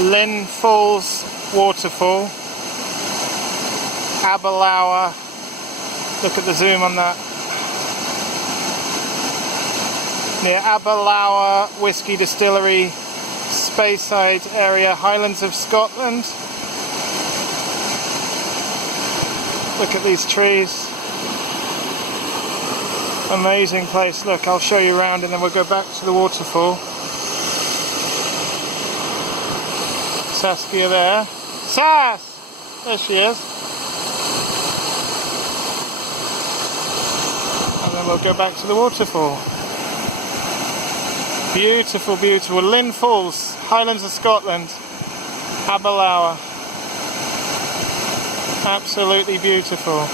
Linn Falls Waterfall, Aberlour. Look at the zoom on that. Near Aberlour Whisky Distillery, Speyside area, Highlands of Scotland. Look at these trees. Amazing place. Look, I'll show you around and then we'll go back to the waterfall. Saskia there. Sass! There she is. And then we'll go back to the waterfall. Beautiful, beautiful. Linn Falls, Highlands of Scotland, Aberlour. Absolutely beautiful.